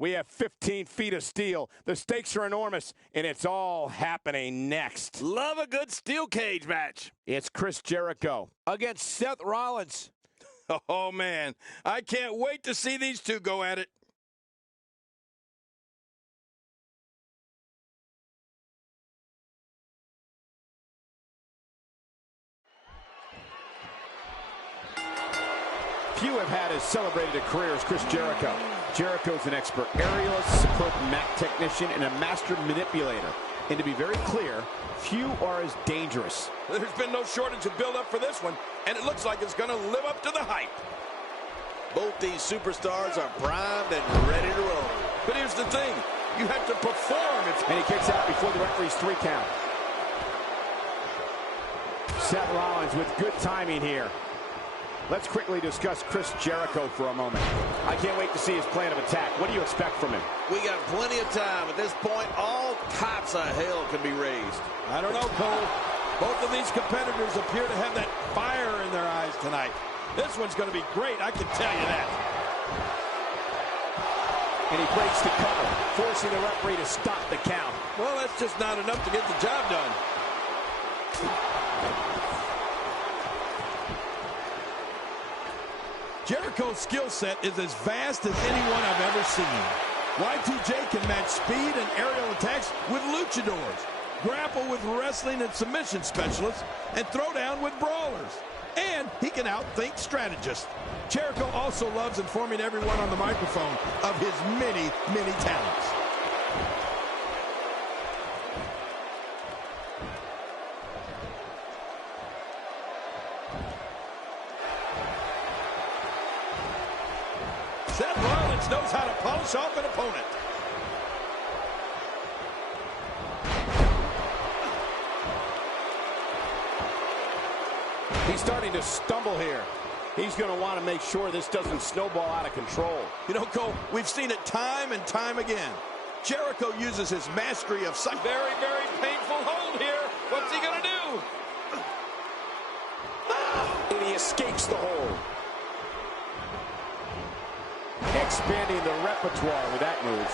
We have 15 feet of steel. The stakes are enormous, and it's all happening next. Love a good steel cage match. It's Chris Jericho against Seth Rollins. Oh, man. I can't wait to see these two go at it. Few have had as celebrated a career as Chris Jericho. Jericho's an expert aerialist, superb mat technician, and a master manipulator. And to be very clear, few are as dangerous. There's been no shortage of build-up for this one, and it looks like it's going to live up to the hype. Both these superstars are primed and ready to roll. But here's the thing. You have to perform. And he kicks out before the referee's 3 count. Seth Rollins with good timing here. Let's quickly discuss Chris Jericho for a moment. I can't wait to see his plan of attack. What do you expect from him? We got plenty of time. At this point, all types of hell can be raised. I don't know, Cole. Both of these competitors appear to have that fire in their eyes tonight. This one's going to be great, I can tell you that. And he breaks the cover, forcing the referee to stop the count. Well, that's just not enough to get the job done. Jericho's skill set is as vast as anyone I've ever seen. Y2J can match speed and aerial attacks with luchadors, grapple with wrestling and submission specialists, and throw down with brawlers. And he can outthink strategists. Jericho also loves informing everyone on the microphone of his many, many talents. Seth Rollins knows how to polish off an opponent. He's starting to stumble here. He's going to want to make sure this doesn't snowball out of control. You know, Cole, we've seen it time and time again. Jericho uses his mastery of sight. Very, very painful hold here. What's he going to do? And he escapes the hold. Expanding the repertoire with that move.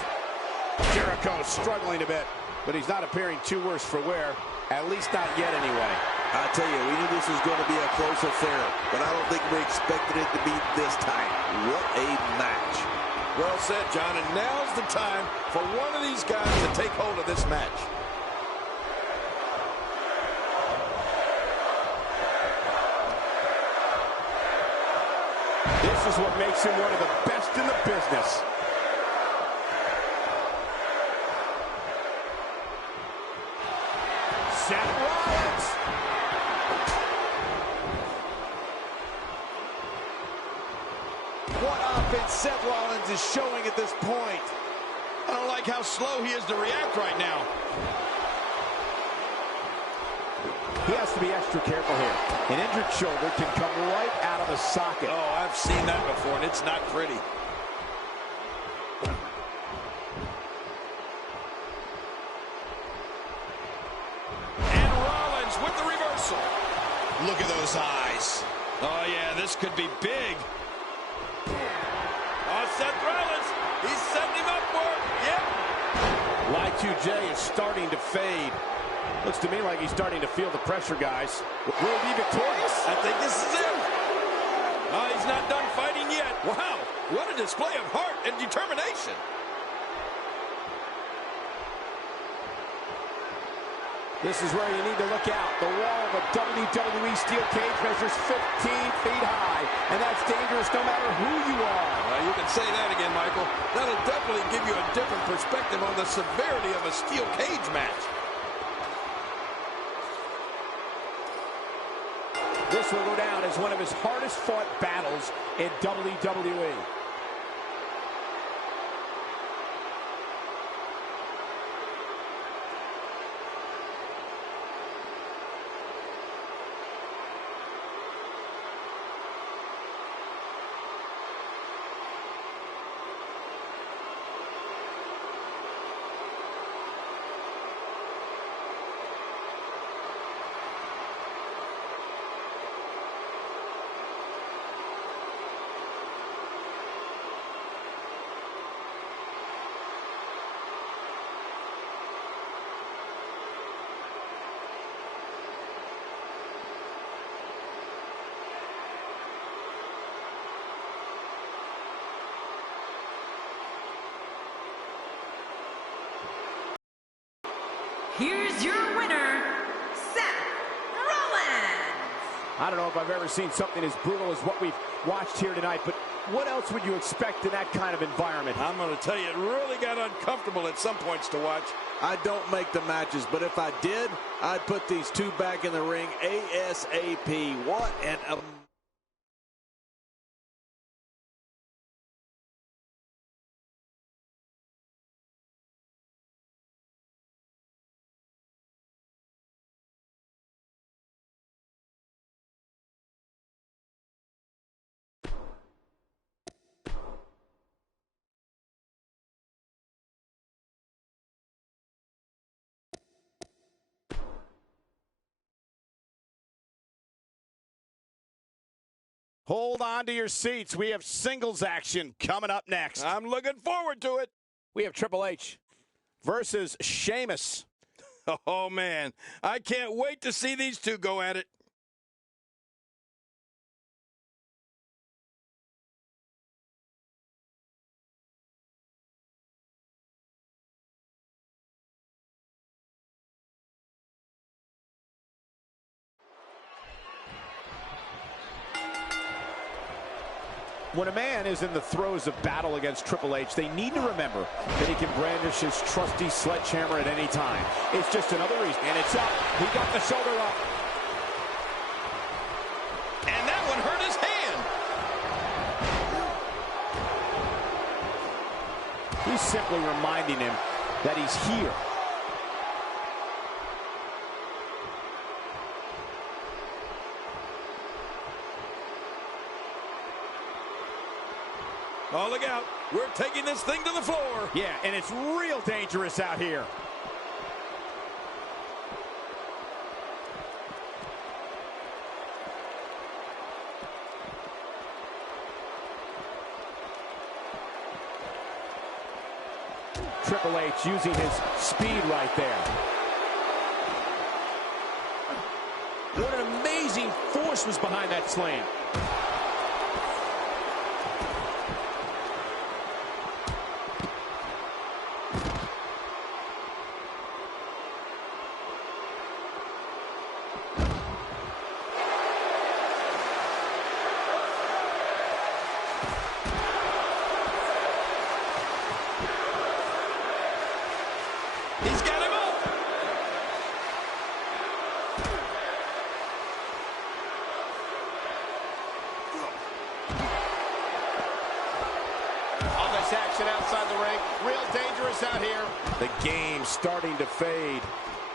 Jericho struggling a bit, but he's not appearing too worse for wear. At least not yet, anyway. I tell you, we knew this was going to be a close affair, but I don't think we expected it to be this tight. What a match. Well said, John, and now's the time for one of these guys to take hold of this match. This is what makes him one of the best in the business. Seth Rollins. What offense Seth Rollins is showing at this point. I don't like how slow he is to react right now. He has to be extra careful here. An injured shoulder can come right out of the socket. Oh, I've seen that before, and it's not pretty. And Rollins with the reversal. Look at those eyes. Oh, yeah, this could be big. Oh, Seth Rollins, he's setting him up for it. Yep. Y2J is starting to fade. Looks to me like he's starting to feel the pressure, guys. Will he be victorious? I think this is it. Oh, he's not done fighting yet. Wow, what a display of heart and determination. This is where you need to look out. The wall of a WWE steel cage measures 15 feet high, and that's dangerous no matter who you are. Well, you can say that again, Michael. That'll definitely give you a different perspective on the severity of a steel cage match. This will go down as one of his hardest fought battles in WWE. I don't know if I've ever seen something as brutal as what we've watched here tonight, but what else would you expect in that kind of environment? I'm going to tell you, it really got uncomfortable at some points to watch. I don't make the matches, but if I did, I'd put these two back in the ring ASAP. What an Hold on to your seats. We have singles action coming up next. I'm looking forward to it. We have Triple H versus Sheamus. Oh, man. I can't wait to see these two go at it. When a man is in the throes of battle against Triple H, they need to remember that he can brandish his trusty sledgehammer at any time. It's just another reason. And it's up. He got the shoulder up. And that one hurt his hand. He's simply reminding him that he's here. Oh, look out. We're taking this thing to the floor. Yeah, and it's real dangerous out here. Triple H using his speed right there. What an amazing force was behind that slam. He's got him up. All this action outside the ring, real dangerous out here. The game's starting to fade.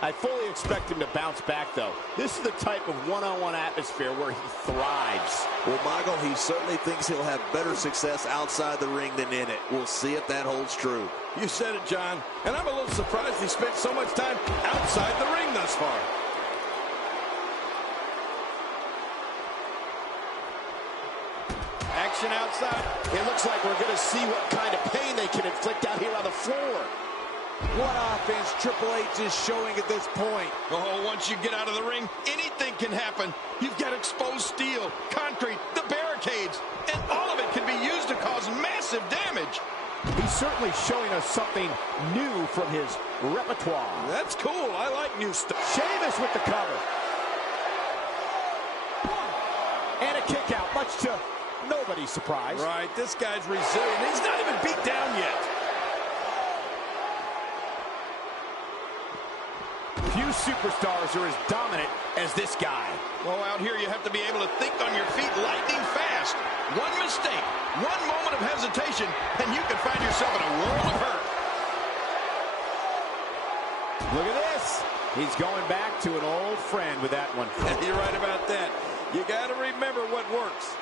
I fully expect him to bounce back, though. This is the type of one-on-one atmosphere where he thrives. Well, Michael, he certainly thinks he'll have better success outside the ring than in it. We'll see if that holds true. You said it, John. And I'm a little surprised he spent so much time outside the ring thus far. Action outside. It looks like we're going to see what kind of pain they can inflict out here on the floor. What offense Triple H is showing at this point. Oh, once you get out of the ring, anything can happen. You've got exposed steel, concrete, the barricades, and all of it can be used to cause massive damage. He's certainly showing us something new from his repertoire. That's cool. I like new stuff. Sheamus with the cover. And a kick out, much to nobody's surprise. Right, this guy's resilient. He's not even beat down yet. Few superstars are as dominant as this guy. Well, out here you have to be able to think on your feet lightning fast. One mistake, one moment of hesitation, and you can find yourself in a world of hurt. Look at this. He's going back to an old friend with that one. You're right about that. You got to remember what works.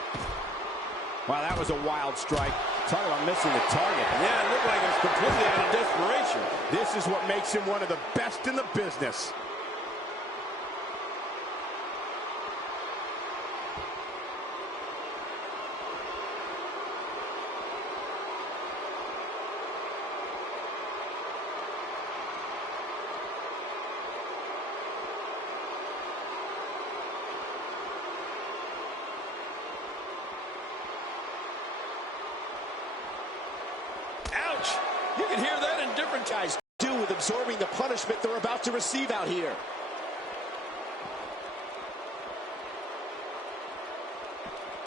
Wow, that was a wild strike. Talk about missing the target. Yeah, it looked like it was completely out of desperation. This is what makes him one of the best in the business. Ouch! You can hear that in different Guys do with absorbing the punishment they're about to receive out here.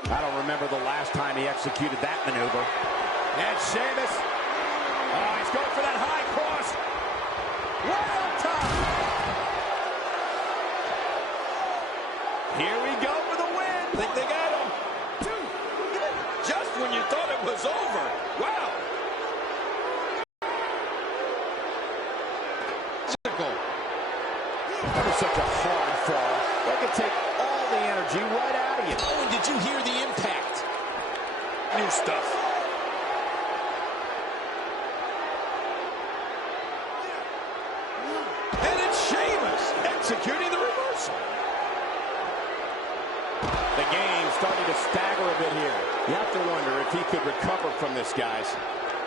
I don't remember the last time he executed that maneuver. And Sheamus. Oh, he's going for that high cross. Right on top. Here we go for the win. Think they got him. Just when you thought it was over. Wow. That was such a hard fall. That could take all the energy right out of you. Oh, and did you hear the impact? New stuff. And it's Sheamus executing the reversal. The game starting to stagger a bit here. You have to wonder if he could recover from this, guys.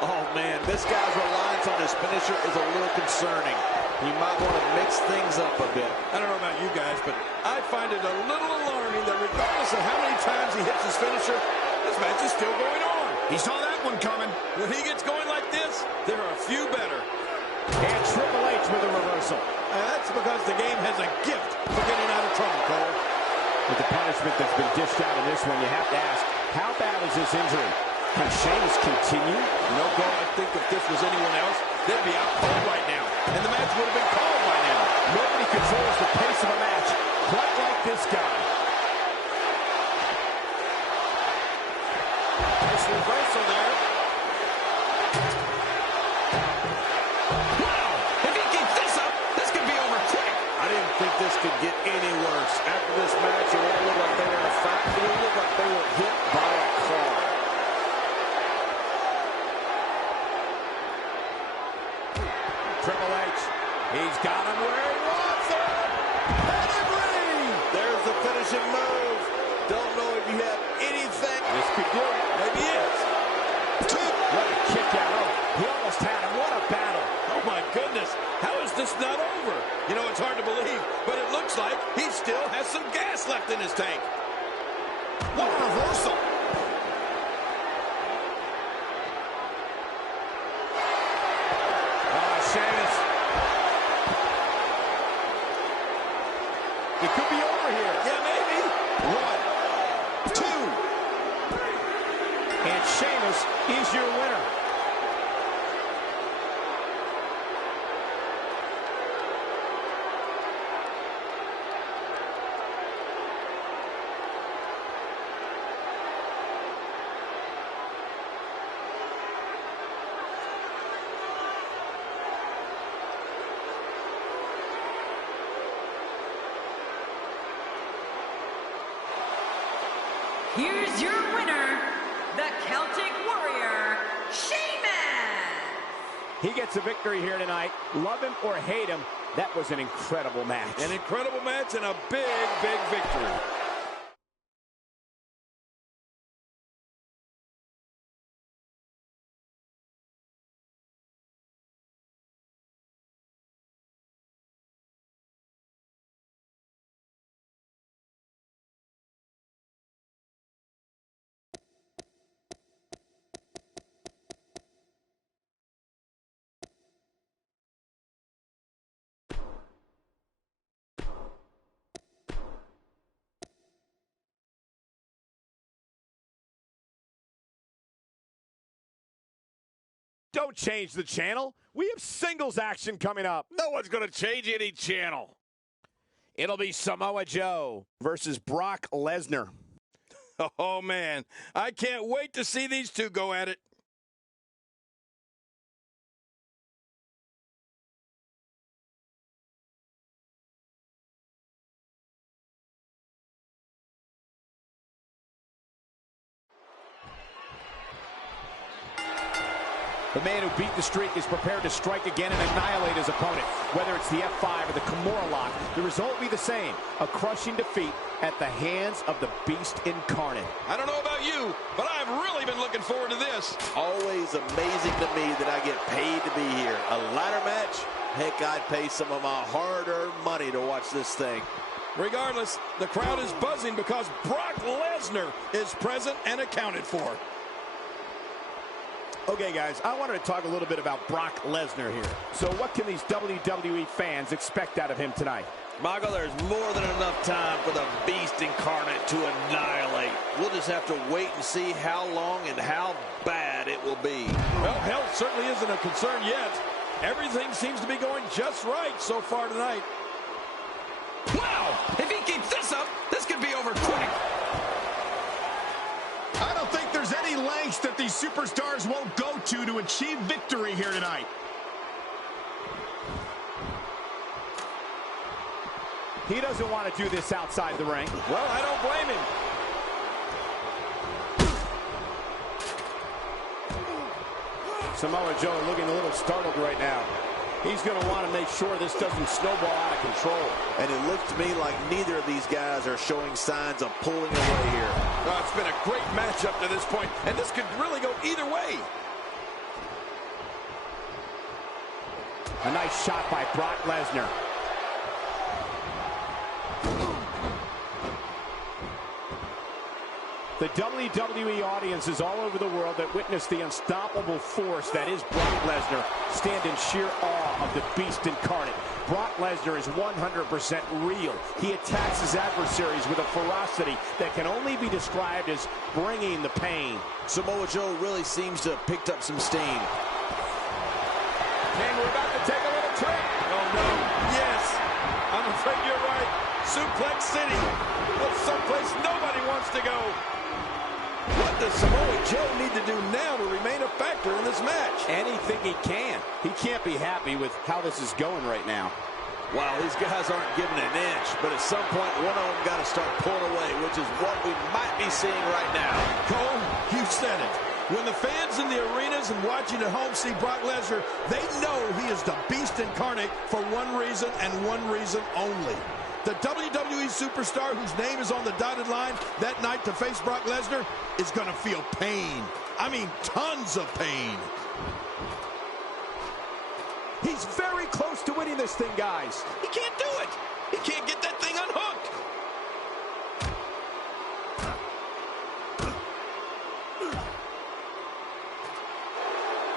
Oh, man, this guy's reliance on his finisher is a little concerning. He might want to mix things up a bit. I don't know about you guys, but I find it a little alarming that regardless of how many times he hits his finisher, this match is still going on. He saw that one coming. When he gets going like this, there are a few better. And Triple H with a reversal. That's because the game has a gift for getting out of trouble, Cole. With the punishment that's been dished out in this one, you have to ask, how bad is this injury? Can Sheamus continue? No, Cole, I think if this was anyone else, they'd be out cold right now. And the match would have been called by now. Nobody controls the pace of a match quite like this guy. Nice reversal there. Wow! If he keeps this up, this could be over quick. I didn't think this could get any worse. After this match, it won't look like they were in a fight. It will look like they were hit by a car. Triple H, he's got him where he wants him. Pedigree! There's the finishing move. Don't know if you have anything. This could do it. Maybe it's. What a kick out. Oh, he almost had him. What a battle. Oh, my goodness. How is this not over? You know, it's hard to believe, but it looks like he still has some gas left in his tank. What a reversal. Sheamus. It could be over here. Yeah, maybe. 1, 2. And Sheamus is your winner. Here's your winner, the Celtic Warrior, Sheamus. He gets a victory here tonight. Love him or hate him, that was an incredible match. An incredible match and a big, big victory. Don't change the channel. We have singles action coming up. No one's going to change any channel. It'll be Samoa Joe versus Brock Lesnar. Oh, man. I can't wait to see these two go at it. The man who beat the streak is prepared to strike again and annihilate his opponent. Whether it's the F5 or the Kimura lock, the result will be the same. A crushing defeat at the hands of the Beast Incarnate. I don't know about you, but I've really been looking forward to this. Always amazing to me that I get paid to be here. A ladder match? Heck, I'd pay some of my hard-earned money to watch this thing. Regardless, the crowd is buzzing because Brock Lesnar is present and accounted for. Okay, guys, I wanted to talk a little bit about Brock Lesnar here. So what can these WWE fans expect out of him tonight? Michael, there's more than enough time for the Beast Incarnate to annihilate. We'll just have to wait and see how long and how bad it will be. Well, health certainly isn't a concern yet. Everything seems to be going just right so far tonight. Wow! If he keeps this up, this could be over quick. I don't think there's any lengths that these superstars won't go to achieve victory here tonight. He doesn't want to do this outside the ring. Well, I don't blame him. Samoa Joe looking a little startled right now. He's going to want to make sure this doesn't snowball out of control. And it looks to me like neither of these guys are showing signs of pulling away here. It's been a great match up to this point, and this could really go either way. A nice shot by Brock Lesnar. The WWE audiences all over the world that witnessed the unstoppable force that is Brock Lesnar stand in sheer awe of the Beast Incarnate. Brock Lesnar is 100% real. He attacks his adversaries with a ferocity that can only be described as bringing the pain. Samoa Joe really seems to have picked up some steam. And we're about to take a little trip. Oh, no. Yes. I'm afraid you're right. Suplex City. Well, someplace nobody wants to go. What does Samoa Joe need to do now to remain a factor in this match? Anything he can. He can't be happy with how this is going right now. Wow, these guys aren't giving an inch, but at some point, one of them got to start pulling away, which is what we might be seeing right now. Cole, you said it. When the fans in the arenas and watching at home see Brock Lesnar, they know he is the Beast Incarnate for one reason and one reason only. The WWE superstar whose name is on the dotted line that night to face Brock Lesnar is going to feel pain. I mean, tons of pain. He's very close to winning this thing, guys. He can't do it. He can't get that thing unhooked.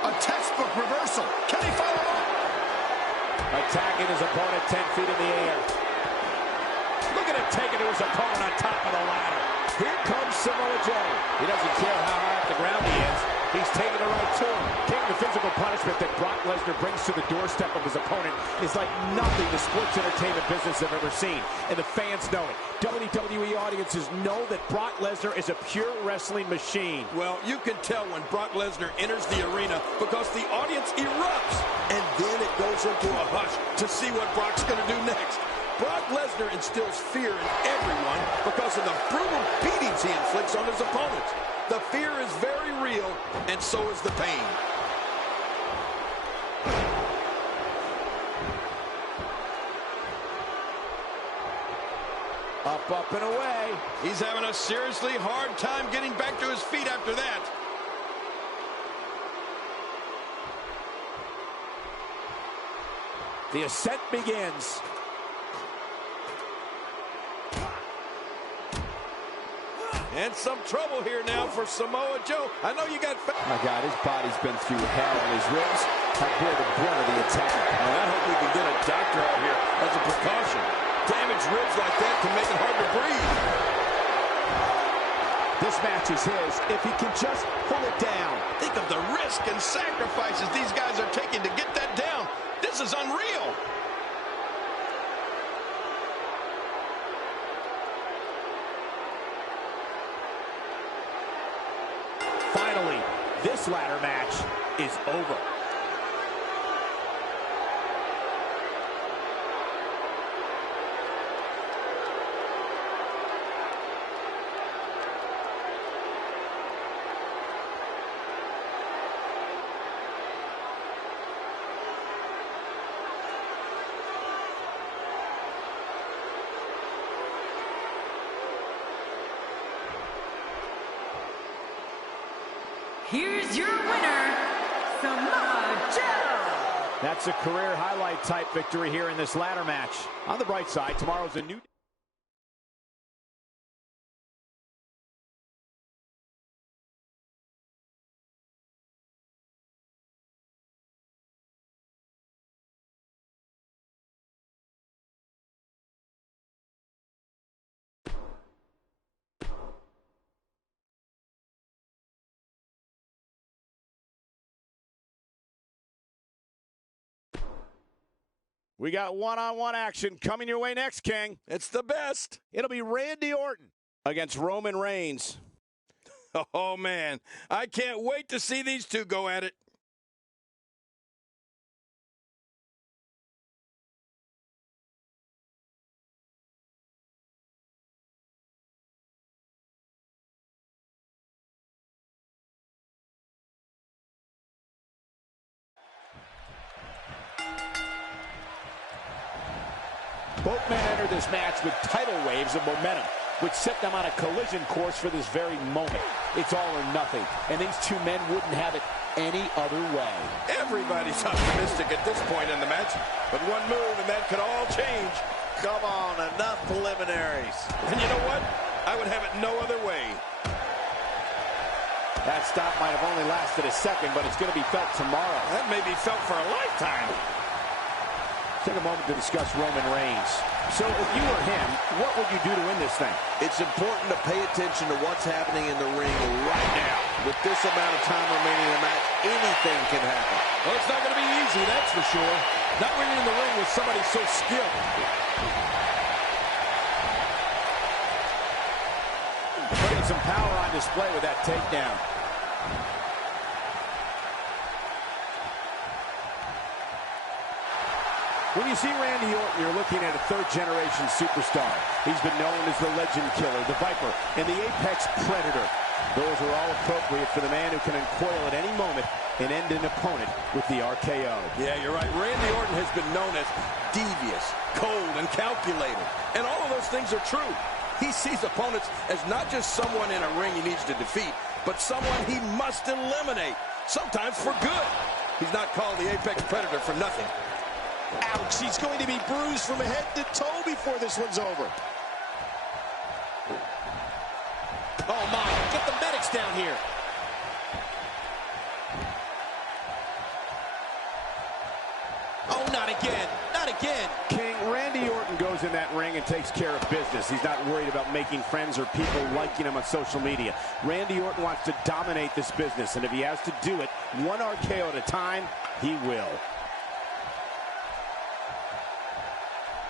A textbook reversal. Can he follow up? Attacking his opponent 10 feet in the air. Look at him taking to his opponent on top of the ladder. Here comes Samoa Joe. He doesn't care how high off the ground he is. He's taking it right to him. Taking the physical punishment that Brock Lesnar brings to the doorstep of his opponent is like nothing the sports entertainment business have ever seen. And the fans know it. WWE audiences know that Brock Lesnar is a pure wrestling machine. Well, you can tell when Brock Lesnar enters the arena because the audience erupts. And then it goes into a hush to see what Brock's going to do next. Brock Lesnar instills fear in everyone because of the brutal beatings he inflicts on his opponents. The fear is very real, and so is the pain. Up and away. He's having a seriously hard time getting back to his feet after that. The ascent begins. And some trouble here now for Samoa Joe. I know you got... My God, his body's been through hell, and his ribs have bore the brunt of the attack. And I hope we can get a doctor out here as a precaution. Damaged ribs like that can make it hard to breathe. This match is his if he can just pull it down. Think of the risk and sacrifices these guys are taking to get that down. This is unreal. Finally, this ladder match is over. Here's your winner, Samoa Joe. That's a career highlight type victory here in this ladder match. On the bright side, tomorrow's a new We got one-on-one action coming your way next, King. It's the best. It'll be Randy Orton against Roman Reigns. Oh, man. I can't wait to see these two go at it. Both men entered this match with tidal waves of momentum, which set them on a collision course for this very moment. It's all or nothing, and these two men wouldn't have it any other way. Everybody's optimistic at this point in the match, but one move and that could all change. Come on, enough preliminaries. And you know what? I would have it no other way. That stop might have only lasted a second, but it's going to be felt tomorrow. That may be felt for a lifetime. Take a moment to discuss Roman Reigns. So if you were him, what would you do to win this thing? It's important to pay attention to what's happening in the ring right now. With this amount of time remaining in the match, anything can happen. Well, it's not going to be easy, that's for sure. Not winning in the ring with somebody so skilled. Putting some power on display with that takedown. When you see Randy Orton, you're looking at a third-generation superstar. He's been known as the Legend Killer, the Viper, and the Apex Predator. Those are all appropriate for the man who can uncoil at any moment and end an opponent with the RKO. Yeah, you're right. Randy Orton has been known as devious, cold, and calculated. And all of those things are true. He sees opponents as not just someone in a ring he needs to defeat, but someone he must eliminate, sometimes for good. He's not called the Apex Predator for nothing. Ouch, he's going to be bruised from head to toe before this one's over. Oh, my. Get the medics down here. Oh, not again. Not again. King, Randy Orton goes in that ring and takes care of business. He's not worried about making friends or people liking him on social media. Randy Orton wants to dominate this business, and if he has to do it one RKO at a time, he will.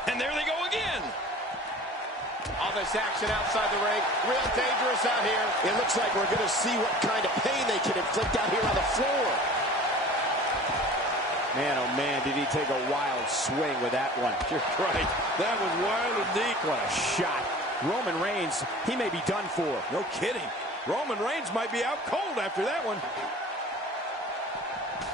And there they go again. All this action outside the ring. Real dangerous out here. It looks like we're going to see what kind of pain they can inflict out here on the floor. Man, oh man, did he take a wild swing with that one. You're right. That was wild and deep. What a shot. Roman Reigns, he may be done for. No kidding. Roman Reigns might be out cold after that one.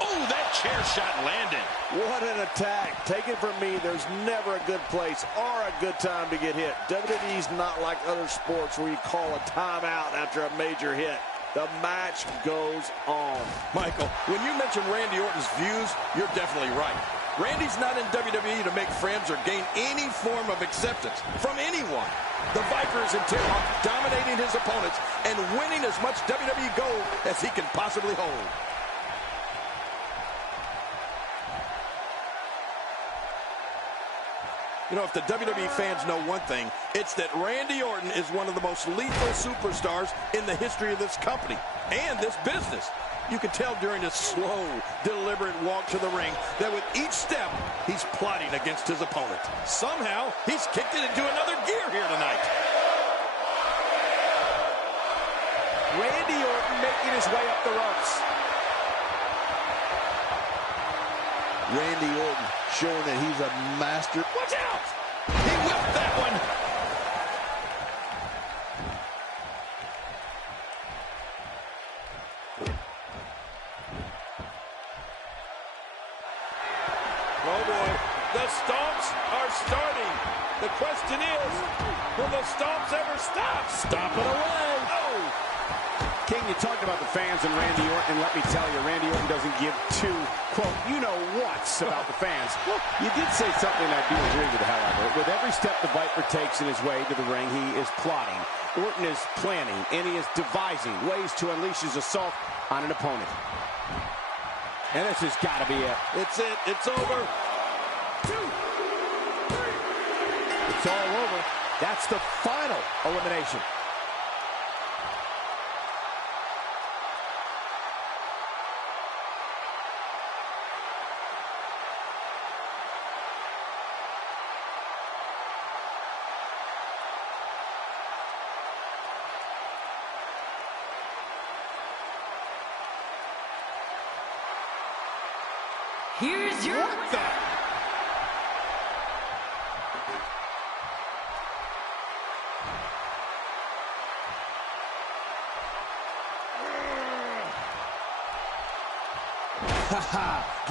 Oh, that chair shot landed. What an attack. Take it from me, there's never a good place or a good time to get hit. WWE's not like other sports where you call a timeout after a major hit. The match goes on. Michael, when you mention Randy Orton's views, you're definitely right. Randy's not in WWE to make friends or gain any form of acceptance from anyone. The Viper is intent on dominating his opponents and winning as much WWE gold as he can possibly hold. You know, if the WWE fans know one thing, it's that Randy Orton is one of the most lethal superstars in the history of this company and this business. You can tell during his slow, deliberate walk to the ring that with each step, he's plotting against his opponent. Somehow, he's kicked it into another gear here tonight. Randy Orton making his way up the ropes. Randy Orton showing that he's a master. Watch out! He whipped that one. Oh boy, the stomps are starting. The question is, will the stomps ever stop? Stop it away. Oh! King, you talked about the fans and Randy Orton, and let me tell you, Randy Orton doesn't give two, quote, you-know-whats about the fans. You did say something I do agree with, however. With every step the Viper takes in his way to the ring, he is plotting. Orton is planning, and he is devising ways to unleash his assault on an opponent. And this has got to be it. It's it. It's over. 2, 3. It's all over. That's the final elimination. Here's your What the?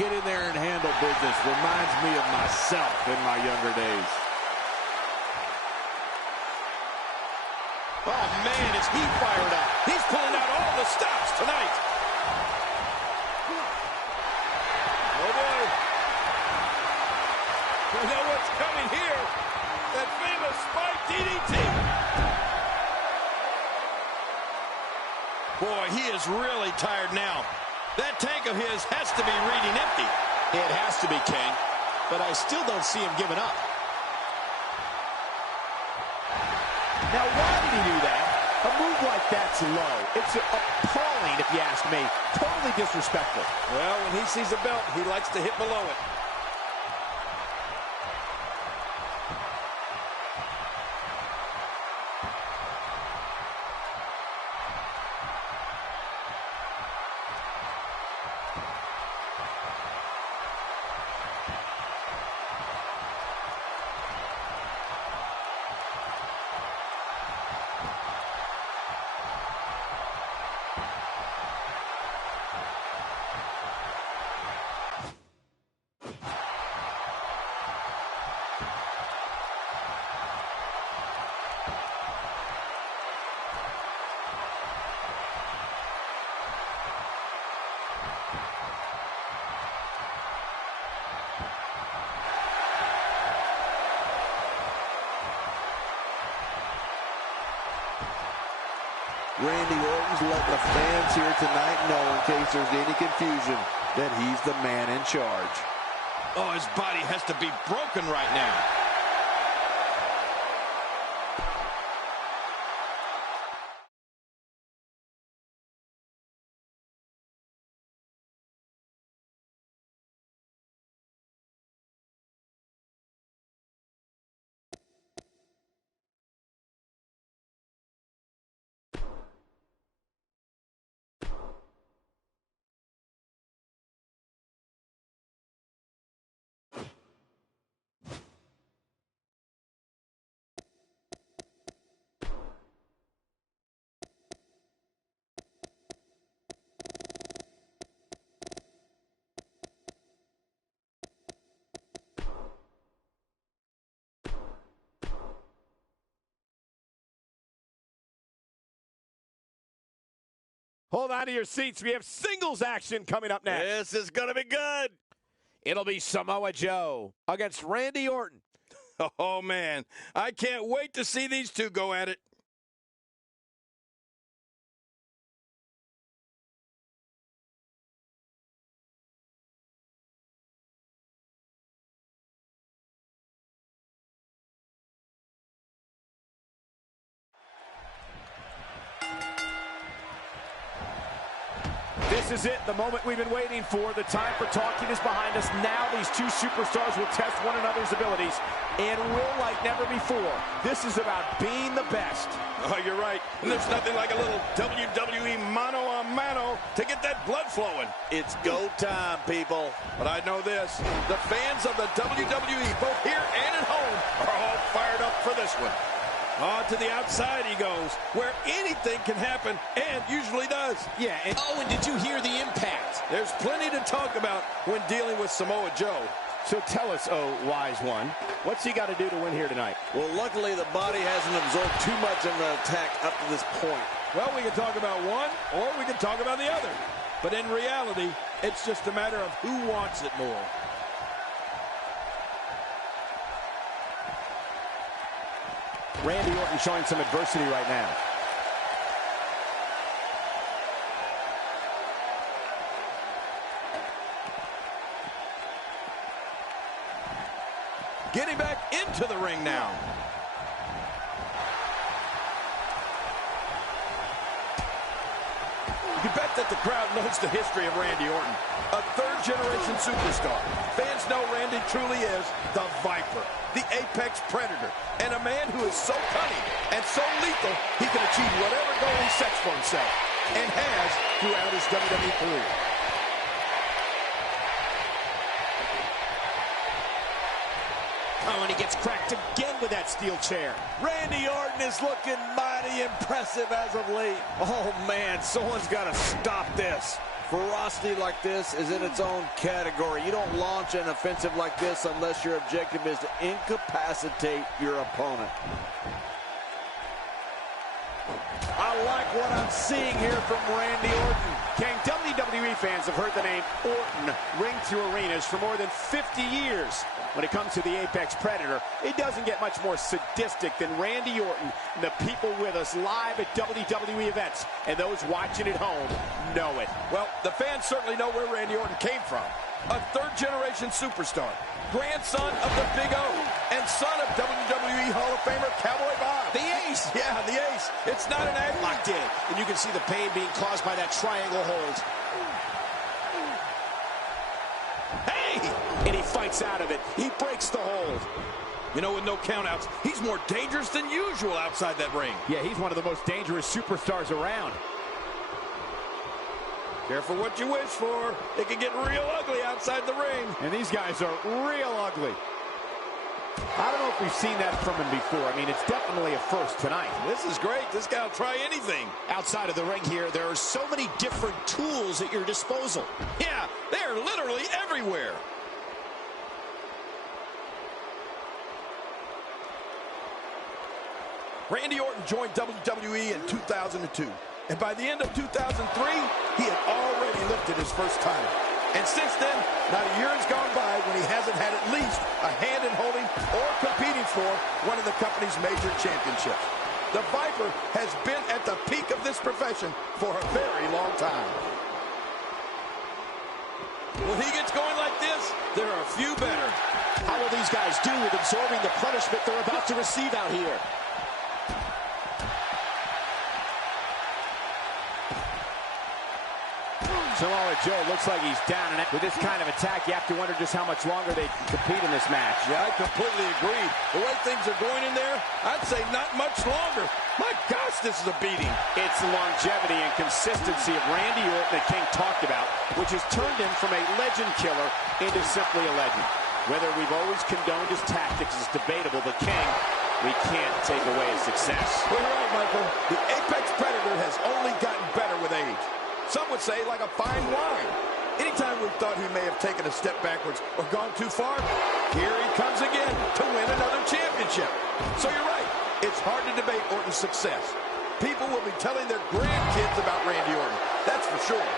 Get in there and handle business. Reminds me of myself in my younger days. Oh, man, is he fired up. He's pulling out all the stops tonight. Oh, boy. You know what's coming here? That famous spike DDT. Boy, he is really tired now. That tank of his has to be reading empty. It has to be, King. But I still don't see him giving up. Now, why did he do that? A move like that's low. It's appalling, if you ask me. Totally disrespectful. Well, when he sees a belt, he likes to hit below it. Randy Orton's letting the fans here tonight know, in case there's any confusion, that he's the man in charge. Oh, his body has to be broken right now. Hold on to your seats. We have singles action coming up next. This is going to be good. It'll be Samoa Joe against Randy Orton. Oh, man. I can't wait to see these two go at it. This is it, the moment we've been waiting for. The time for talking is behind us. Now these two superstars will test one another's abilities and will like never before. This is about being the best. Oh, you're right. And there's nothing like a little WWE mano-a-mano to get that blood flowing. It's go time, people. But I know this. The fans of the WWE, both here and at home, are all fired up for this one. On to the outside he goes, where anything can happen, and usually does. Yeah, and did you hear the impact? There's plenty to talk about when dealing with Samoa Joe. So tell us, oh, wise one, what's he got to do to win here tonight? Well, luckily the body hasn't absorbed too much of the attack up to this point. Well, we can talk about one, or we can talk about the other. But in reality, it's just a matter of who wants it more. Randy Orton showing some adversity right now. Getting back into the ring now. You can bet that the crowd knows the history of Randy Orton. A third-generation superstar. Fans know Randy truly is the Viper, the apex predator, and a man who is so cunning and so lethal he can achieve whatever goal he sets for himself, and has throughout his WWE career. Oh, and he gets cracked again with that steel chair. Randy Orton is looking mighty impressive as of late. Oh, man, someone's got to stop this. Ferocity like this is in its own category. You don't launch an offensive like this unless your objective is to incapacitate your opponent. I like what I'm seeing here from Randy Orton. King, WWE fans have heard the name Orton ring through arenas for more than 50 years. When it comes to the Apex Predator, it doesn't get much more sadistic than Randy Orton and the people with us live at WWE events. And those watching at home know it. Well, the fans certainly know where Randy Orton came from. A third-generation superstar, grandson of the Big O, and son of WWE Hall of Famer Cowboy Bob. The ace! Yeah, the ace. It's not an act. Locked in. And you can see the pain being caused by that triangle hold. Hey! And he fights out of it. He breaks the hold. You know, with no countouts, he's more dangerous than usual outside that ring. Yeah, he's one of the most dangerous superstars around. Careful what you wish for. It can get real ugly outside the ring. And these guys are real ugly. I don't know if we've seen that from him before. I mean, it's definitely a first tonight. This is great. This guy will try anything. Outside of the ring here, there are so many different tools at your disposal. Yeah, they're literally everywhere. Randy Orton joined WWE in 2002. And by the end of 2003, he had already lifted his first title. And since then, not a year has gone by when he hasn't had at least a hand in holding or competing for one of the company's major championships. The Viper has been at the peak of this profession for a very long time. When he gets going like this, there are a few better. How will these guys do with absorbing the punishment they're about to receive out here? Samoa Joe looks like he's down, and with this kind of attack, you have to wonder just how much longer they can compete in this match. Yeah, I completely agree. The way things are going in there, I'd say not much longer. My gosh, this is a beating. It's the longevity and consistency of Randy Orton that King talked about, which has turned him from a legend killer into simply a legend. Whether we've always condoned his tactics is debatable, but King, we can't take away his success. Well, you're right, Michael. The Apex Predator has only gotten better with age. Some would say like a fine wine. Anytime we thought he may have taken a step backwards or gone too far, here he comes again to win another championship. So you're right. It's hard to debate Orton's success. People will be telling their grandkids about Randy Orton. That's for sure.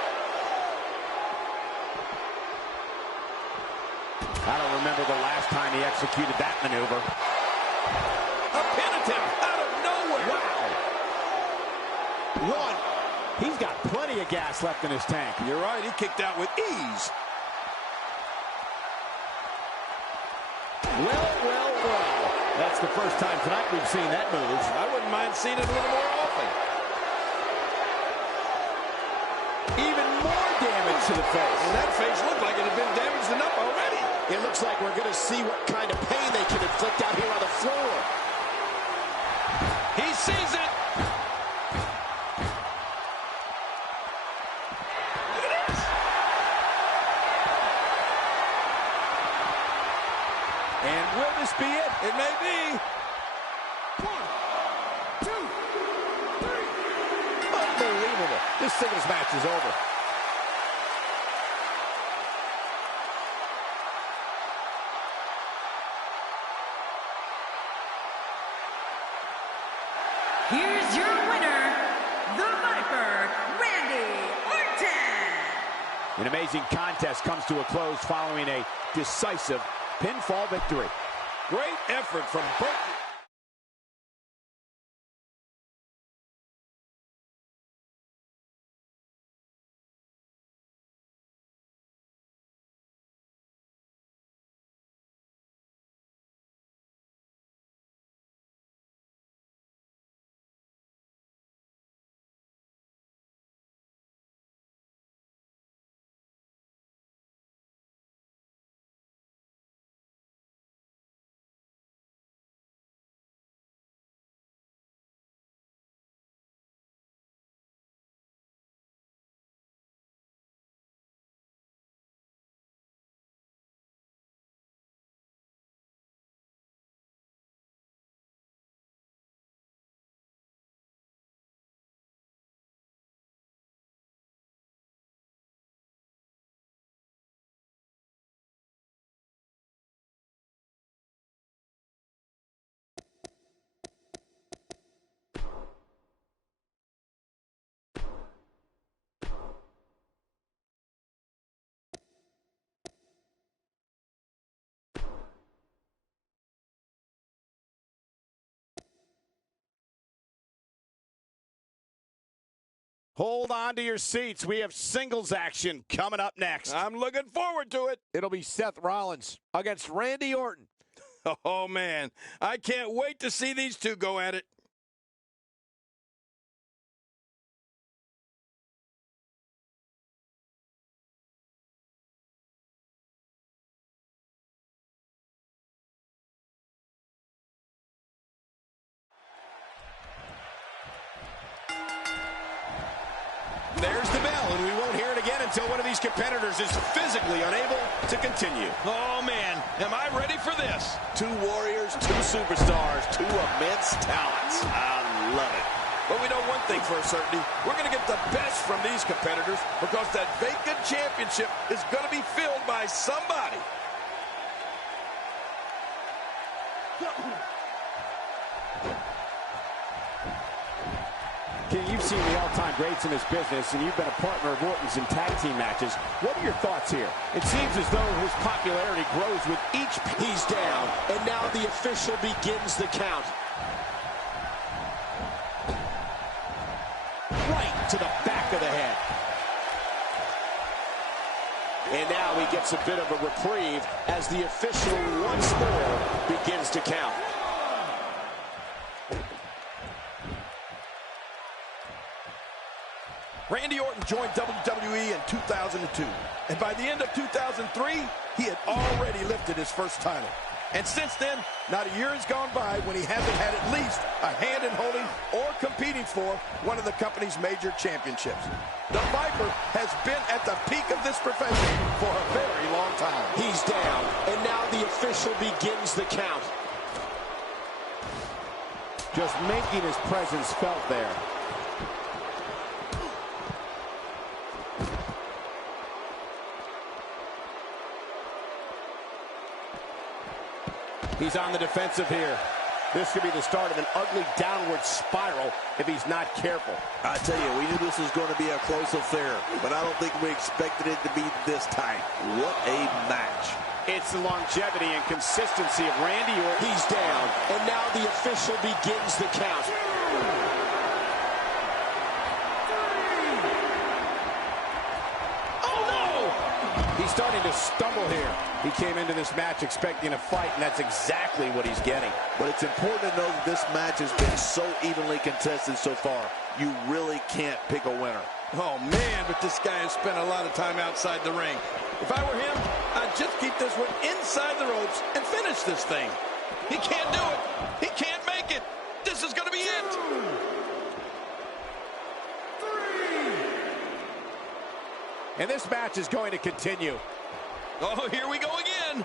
I don't remember the last time he executed that maneuver. A pin attempt out of nowhere. Wow. One. He's got plenty of gas left in his tank. You're right. He kicked out with ease. Well. That's the first time tonight we've seen that move. I wouldn't mind seeing it a little more often. Even more damage to the face. And that face looked like it had been damaged enough already. It looks like we're going to see what kind of pain they can inflict out here on the floor. He sees it. And will this be it? It may be. 1, 2, 3. Unbelievable. This singles match is over. Here's your winner, the Viper, Randy Orton. An amazing contest comes to a close following a decisive pinfall victory. Great effort from both. Hold on to your seats. We have singles action coming up next. I'm looking forward to it. It'll be Seth Rollins against Randy Orton. Oh, man. I can't wait to see these two go at it. There's the bell, and we won't hear it again until one of these competitors is physically unable to continue. Oh, man, am I ready for this? Two warriors, two superstars, two immense talents. I love it. But we know one thing for a certainty. We're going to get the best from these competitors because that vacant championship is going to be filled by somebody. You've seen the all-time greats in this business, and you've been a partner of Orton's in tag team matches. What are your thoughts here? It seems as though his popularity grows with each. He's down, and now the official begins the count. Right to the back of the head. And now he gets a bit of a reprieve as the official once more begins to count. Randy Orton joined WWE in 2002, and by the end of 2003, he had already lifted his first title. And since then, not a year has gone by when he hasn't had at least a hand in holding or competing for one of the company's major championships. The Viper has been at the peak of this profession for a very long time. He's down, and now the official begins the count. Just making his presence felt there. He's on the defensive here. This could be the start of an ugly downward spiral if he's not careful. I tell you, we knew this was going to be a close affair, but I don't think we expected it to be this tight. What a match. It's the longevity and consistency of Randy Orton. He's down, and now the official begins the count. Oh, no! He's starting to stumble here. He came into this match expecting a fight, and that's exactly what he's getting. But it's important to know that this match has been so evenly contested so far. You really can't pick a winner. Oh, man, but this guy has spent a lot of time outside the ring. If I were him, I'd just keep this one inside the ropes and finish this thing. He can't do it. He can't make it. This is going to be it. 3. And this match is going to continue. Oh, here we go again.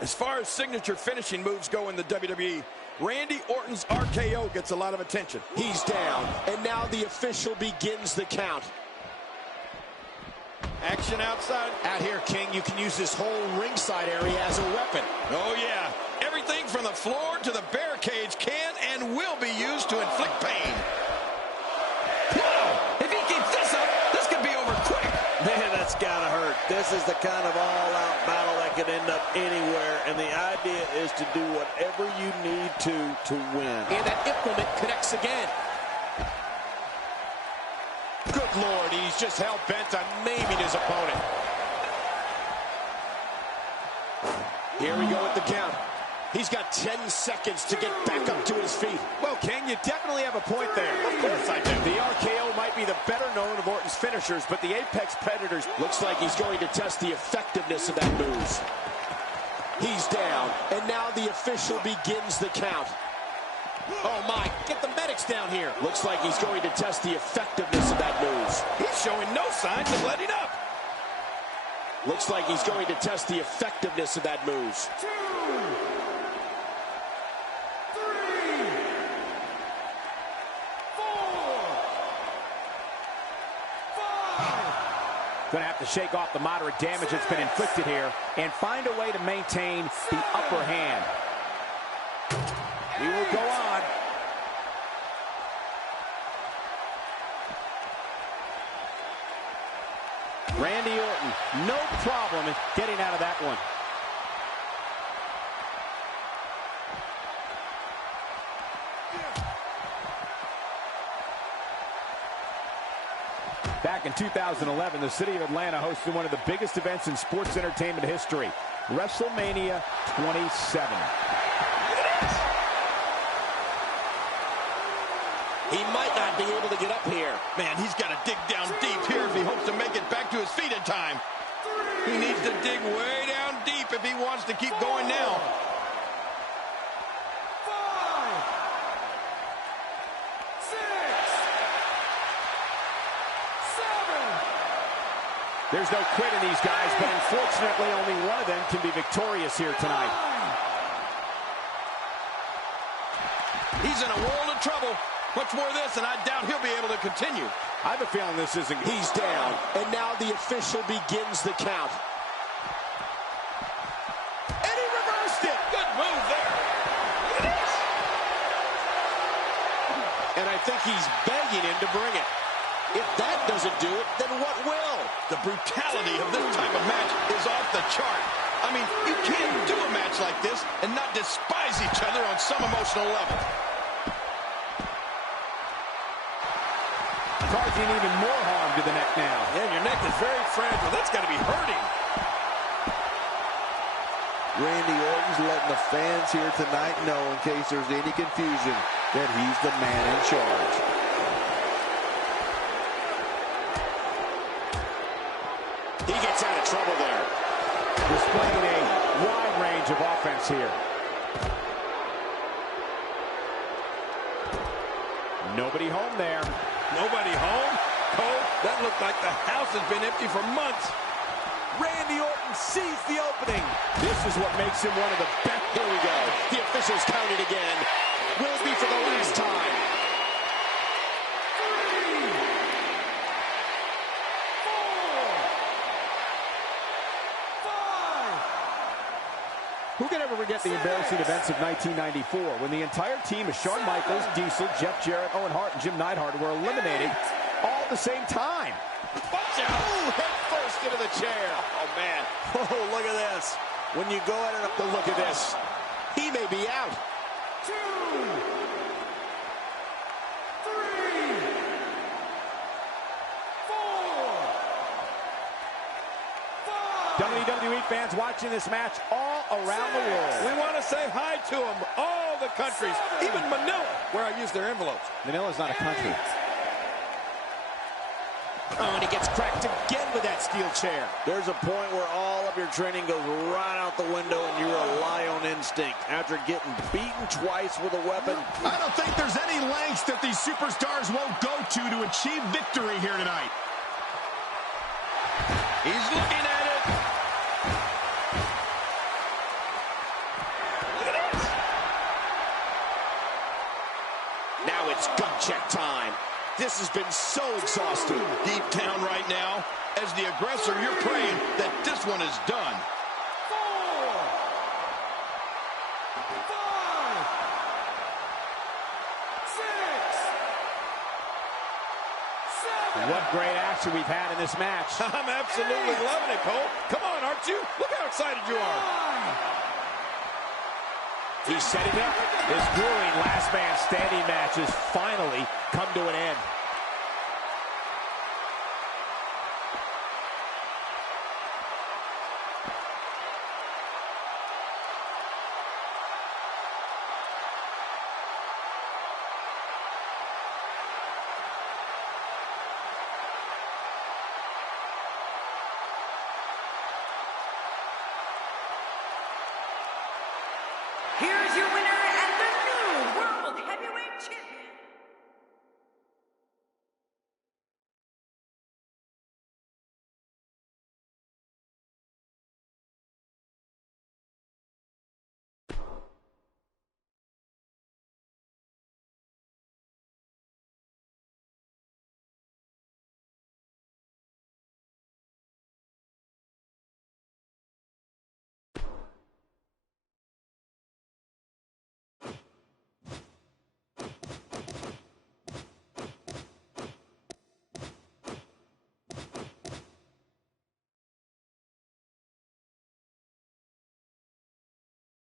As far as signature finishing moves go in the WWE, Randy Orton's RKO gets a lot of attention. He's down, and now the official begins the count. Action outside. Out here, King, you can use this whole ringside area as a weapon. Oh, yeah. Everything from the floor to the barricades can and will be used to inflict pain. Wow! If he keeps this up, this could be over quick. Man, that's gotta hurt. This is the kind of all-out battle that could end up anywhere, and the idea is to do whatever you need to win. And that implement connects again. Good Lord, he's just hell-bent on maiming his opponent. Here we go with the count. He's got 10 seconds to get back up to his feet. Well, King, you definitely have a point there. Of course I do. The RKO might be the better known of Orton's finishers, but the Apex Predators... Looks like he's going to test the effectiveness of that move. He's down, and now the official begins the count. Oh, my. Get the medics down here. Looks like he's going to test the effectiveness of that move. He's showing no signs of letting up. Looks like he's going to test the effectiveness of that move. 2, 3, 4, 5. Going to have to shake off the moderate damage that's been inflicted here and find a way to maintain the upper hand. He will go on. Randy Orton, no problem in getting out of that one. Back in 2011, the city of Atlanta hosted one of the biggest events in sports entertainment history, WrestleMania 27. He might not be able to get up here. Man, he's got to dig down deep here if he hopes to make it back to his feet in time. He needs to dig way down deep if he wants to keep going now. 5, 6, 7. There's no quit in these guys, but unfortunately only one of them can be victorious here tonight. He's in a world of trouble. Much more of this, and I doubt he'll be able to continue. I have a feeling this isn't... He's down, and now the official begins the count. And he reversed it. Good move there. Look at this. And I think he's begging him to bring it. If that doesn't do it, then what will? The brutality of this type of match is off the chart. I mean, you can't do a match like this and not despise each other on some emotional level. Causing even more harm to the neck now. Yeah, your neck is very fragile. That's got to be hurting. Randy Orton's letting the fans here tonight know, in case there's any confusion, that he's the man in charge. He gets out of trouble there. Displaying a wide range of offense here. Nobody home there. Nobody home? Cole, that looked like the house has been empty for months. Randy Orton sees the opening. This is what makes him one of the best. Here we go. The officials counted again. Will it be for the last time? 3, 4, 5. Who can ever forget the embarrassing events of 1994 when the entire team of Shawn Michaels, Diesel, Jeff Jarrett, Owen Hart, and Jim Neidhart were eliminated all at the same time? Watch out! Ooh, head first into the chair. Oh, man. Oh, look at this. When you go at it up to look at this, he may be out. 2, 3, 4, 5. WWE fans watching this match all around the world. We want to say hi to them, all the countries, even Manila, where I use their envelopes. Manila's not a country. Oh, and he gets cracked again with that steel chair. There's a point where all of your training goes right out the window and you rely on instinct. After getting beaten twice with a weapon. I don't think there's any lengths that these superstars won't go to achieve victory here tonight. He's looking at it. Look at this. Now it's gut check time. This has been so exhausting. Deep down right now, as the aggressor, you're praying that this one is done. 4, 5, 6, 7. What great action we've had in this match. I'm absolutely loving it, Cole. Come on, aren't you? Look how excited you are. He's setting up. This grueling last man standing match has finally come to an end. Here's your winner and the new World Heavyweight Champion,